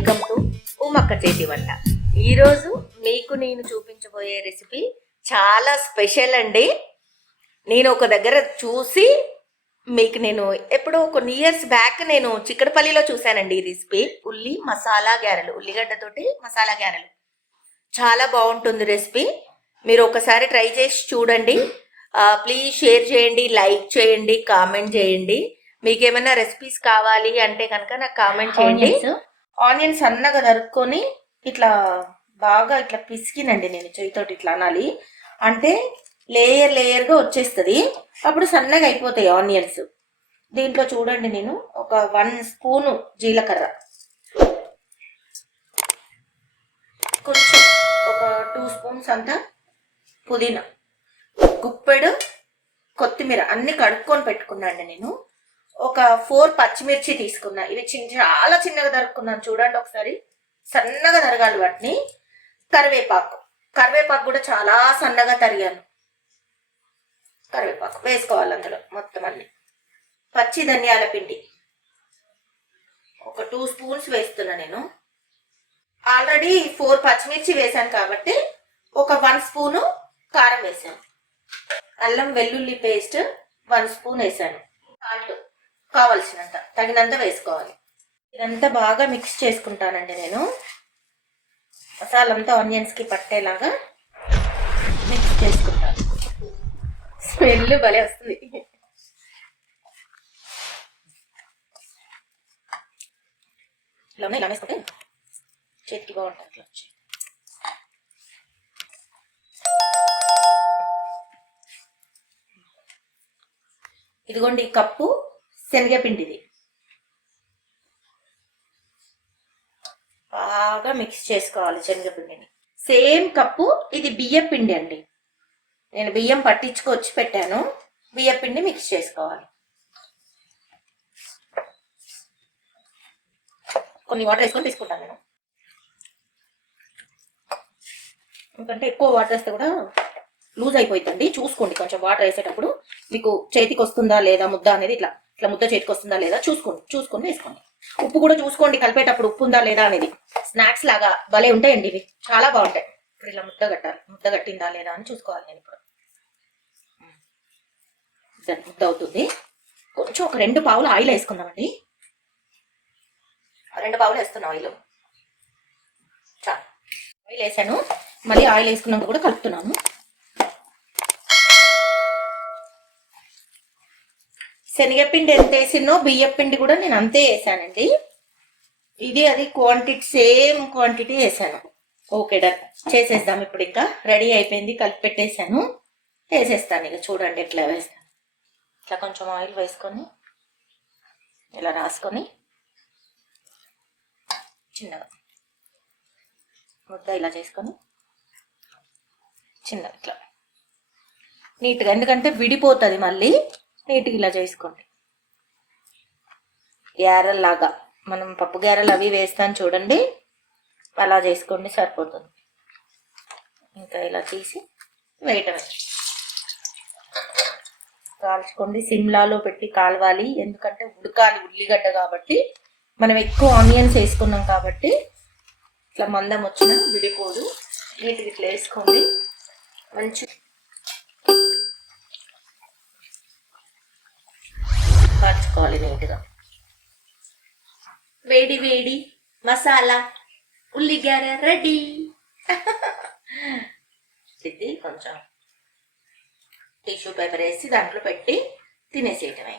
Welcome to ఉమక్క చేతి వంట. ఈరోజు మీకు నేను చూపించబోయే రెసిపీ చాలా స్పెషల్ అండి. నేను ఒక దగ్గర చూసి మీకు నేను ఎప్పుడో కొన్ని ఇయర్స్ బ్యాక్ నేను చిక్కడపల్లిలో చూశానండి ఈ రెసిపీ ఉల్లి మసాలా గారెలు ఉల్లిగడ్డతోటి మసాలా గారెలు. చాలా బాగుంటుంది రెసిపీ మీరు ఒకసారి ట్రై చేసి చూడండి. ప్లీజ్ షేర్ చేయండి లైక్ చేయండి కామెంట్ చేయండి. మీకు ఏమైనా రెసిపీస్ కావాలి అంటే కనుక నాకు కామెంట్ చేయండి. ఆనియన్స్ సన్నగా తరుక్కొని ఇట్లా బాగా ఇట్లా పిసికినండి నేను చేయితోటి ఇట్లా అనాలి. అంటే లేయర్ లేయర్గా వచ్చేస్తుంది. అప్పుడు సన్నగా అయిపోతాయి ఆనియన్స్. దీంట్లో చూడండి నేను ఒక వన్ స్పూను జీలకర్ర. కొంచెం ఒక టూ స్పూన్స్ అంతా పుదీనా. గుప్పెడు కొత్తిమీర అన్ని కడుక్కొని పెట్టుకున్నాండి నేను. ఒక ఫోర్ పచ్చిమిర్చి తీసుకున్నా. ఇవి చిన్న చాలా చిన్నగా తరుక్కున్నాను చూడండి ఒకసారి. సన్నగా తరగాలి వాటిని. కరివేపాకు. కరివేపాకు కూడా చాలా సన్నగా తరిగాను. కరివేపాకు వేసుకోవాలి అందులో మొత్తం అన్ని. పచ్చి ధనియాల పిండి. ఒక టూ స్పూన్స్ వేస్తున్నా నేను. ఆల్రెడీ ఫోర్ పచ్చిమిర్చి వేసాను కాబట్టి ఒక వన్ స్పూను కారం వేసాను అల్లం వెల్లుల్లి పేస్ట్ వన్ స్పూన్ వేసాను సాల్ట్. కావలసినంత తగినంత వేసుకోవాలి. ఇదంతా బాగా మిక్స్ చేసుకుంటానండి నేను. మసాలా అంతా ఆనియన్స్కి పట్టేలాగా మిక్స్ చేసుకుంటాను. స్మెల్ భలే వస్తుంది. ఇలా ఉన్నాయి ఇలా వేసుకుంటే చేతికి బాగుంటుంది అట్లా వచ్చి. ఇదిగోండి కప్పు. శనగపిండిది. బాగా మిక్స్ చేసుకోవాలి శనగపిండిని. సేమ్ కప్పు ఇది బియ్యపిండి అండి. నేను బియ్యం పట్టించుకొచ్చి పెట్టాను. బియ్యపిండి మిక్స్ చేసుకోవాలి. కొన్ని వాటర్ వేసుకొని తీసుకుంటాను నేను. ఎందుకంటే ఎక్కువ వాటర్ వేస్తే కూడా లూజ్ అయిపోతుందండి చూసుకోండి కొంచెం వాటర్ వేసేటప్పుడు మీకు చేతికి వస్తుందా లేదా ముద్ద అనేది ఇట్లా ఇట్లా ముద్ద చేతికి వస్తుందా లేదా చూసుకోండి చూసుకొని వేసుకోండి. ఉప్పు కూడా చూసుకోండి కలిపేటప్పుడు ఉప్పు ఉందా లేదా అనేది. స్నాక్స్ లాగా భలే ఉంటాయండి ఇవి. చాలా బాగుంటాయి. ఇప్పుడు ఇలా ముద్ద కట్టాలి. ముద్ద కట్టిందా లేదా అని చూసుకోవాలి నేను ఇప్పుడు. ముద్ద అవుతుంది. కొంచెం ఒక రెండు పావులు ఆయిల్ వేసుకుందామండి. రెండు పావులు వేస్తున్నా ఆయిల్. చాలు. ఆయిల్ వేసాను. మళ్ళీ ఆయిల్ వేసుకున్నాక కూడా కలుపుతున్నాను. శనగపిండి ఎంత వేసినో బియ్యం పిండి కూడా నేను అంతే వేసానండి. ఇది అది క్వాంటిటీ సేమ్ క్వాంటిటీ వేసాను. ఓకే డన్ చేసేద్దాం ఇప్పుడు ఇంకా. రెడీ అయిపోయింది కలిపి పెట్టేశాను. వేసేస్తాను ఇక చూడండి ఎట్లా వేస్తాను ఇట్లా కొంచెం ఆయిల్ వేసుకొని ఇలా రాసుకొని చిన్నగా ముద్ద ఇలా చేసుకొని చిన్నగా ఇట్లా. నీట్గా ఎందుకంటే విడిపోతుంది మళ్ళీ. నీట్గా ఇలా చేసుకోండి. గ్యారెల్లాగా. మనం పప్పు గ్యారెలు అవి వేస్తాను చూడండి. అలా చేసుకోండి సరిపోతుంది. ఇంకా ఇలా తీసి వేయటమే కాల్చుకోండి. సిమ్లాలో పెట్టి కాలవాలి. ఎందుకంటే ఉడకాలి ఉల్లిగడ్డ కాబట్టి. మనం ఎక్కువ ఆనియన్స్ వేసుకున్నాం కాబట్టి. ఇట్లా మందం వచ్చిన విడిపోదు. నీట్గా ఇట్లా వేసుకోండి. మంచి కాల్చుకోవాలి నీట్గా. వేడి వేడి మసాలా ఉల్లిగార రెడీ. ఇది కొంచెం టిష్యూ పేపర్ వేసి దాంట్లో పెట్టి తినేసేయటమే.